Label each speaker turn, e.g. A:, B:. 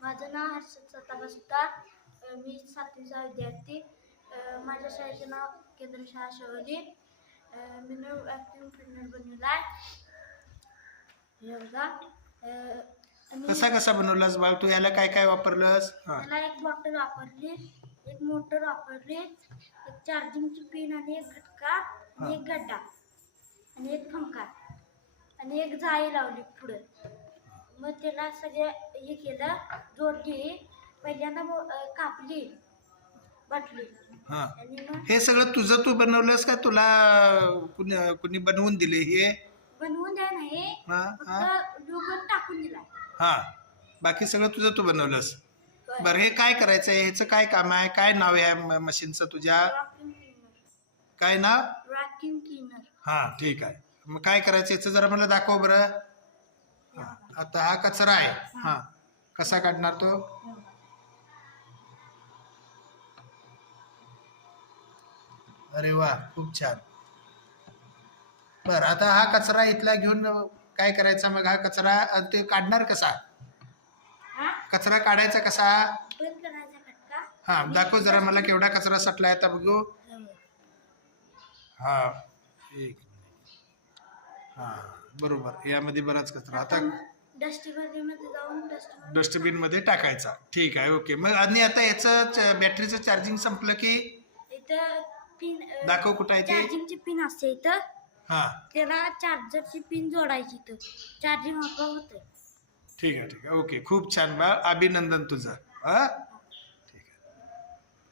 A: माझं नाव हर्षद अ, मी सातवीचा विद्यार्थी. माझ्या शाळेचं नाव केंद्र शाळा शवली मी नऊ ॲक्टिव्ह ट्रेनर अ, आणि
B: कसा कसा बनवलास बाळ? तू याला काय काय वापरलंस?
A: त्याला एक बॉटल वापरली एक मोटर वापरली एक चार्जिंगची पिन आणि एक घटका आणि एक गड्डा आणि एक फंका आणि एक जाळी लावली पुढे. मग त्याला सगळे हे केलं जोडली पहिल्यांदा मो- कापली बाटली.
B: हा.
A: आणि मग
B: हे सगळं तुझं तू बनवलंस का? तुला कुणी कुणी बनवून दिले हे?
A: बनवून द्या नाही.
B: हा हा.
A: फक्त लुगन टाकून दिला.
B: हा. बाकी सगळं तुझं तू बनवलंस. बरं हे काय करायचं आहे? ह्याचं काय काम आहे? काय नाव आहे म- मशीनचं तुझ्या?
A: क्लीनर
B: काय नाव?
A: क्लीनर
B: हा ठीक आहे. मग काय करायचं? याचं जरा मला दाखव बरं. आता हा कचरा आहे. हा. कसा काढणार तो? अरे वा खूप छान. बर आता हा कचरा इथला घेऊन काय करायचा? मग हा कचरा ते काढणार कसा? कचरा काढायचा कसा? हा दाखव जरा मला केवढा कचरा सटलाय आता बघू. हा एक हा बरोबर. यामध्ये बराच कचरा. आता
A: डस्टबिनमध्ये जाऊन डस्टबिन
B: डस्टबिनमध्ये टाकायचा. ठीक आहे ओके. मग आणि आता याचं बॅटरीचं चार्जिंग संपलं की?
A: इथं पिन
B: दाखव कुठं आहे ते
A: चार्जिंगची पिन असते इथं.
B: हा.
A: त्याला चार्जरची पिन जोडायची इथं. चार्जिंग होते
B: ठीक आहे ठीक आहे. ओके. खूप छान बा. अभिनंदन तुझं. हा?